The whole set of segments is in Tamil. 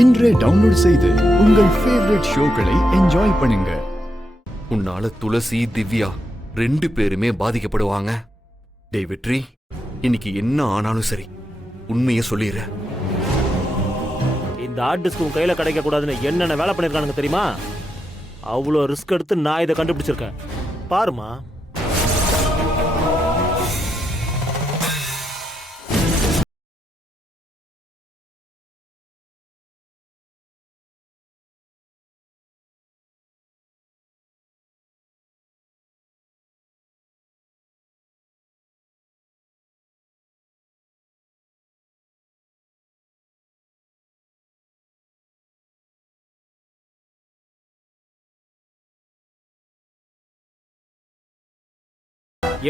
இன்றே டவுன்லோட் செய்து உங்கள் ஃபேவரட் ஷோக்களை என்ஜாய் பண்ணுங்க. உன்னால துளசி திவ்யா 2 பேருமே பாதிக்கப்படுவாங்க. டேய் வெற்றி, இன்னைக்கு என்ன ஆனாலும் சரி உண்மையை சொல்லிடுற. இந்த ஹார்ட் டிஸ்க் உன் கையில கிடைக்க கூடாதுன்னு என்னென்ன வேலை பண்ணிருக்கானுங்க தெரியுமா? அவ்வளோ ரிஸ்க் எடுத்து நான் இதை கண்டுபிடிச்சிருக்கேன். பாருமா.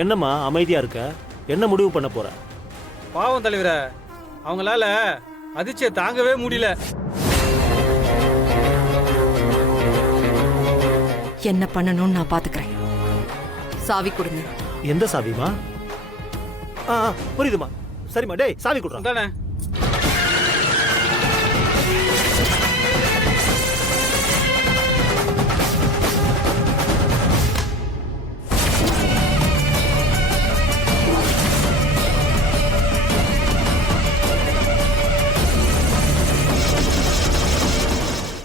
என்னம்மா அமைதியா இருக்க? என்ன முடிவு பண்ண போற? பாவம் தலைவரே, அவங்களால அதிர்ச்சியை தாங்கவே முடியல. என்ன பண்ணணும்னு நான் பாத்துக்கிறேன். சாவி கொடுங்க. எந்த சாவிமா? புரியுதுமா. சரிம்மா, டேய் சாவி கொடுறா. தானே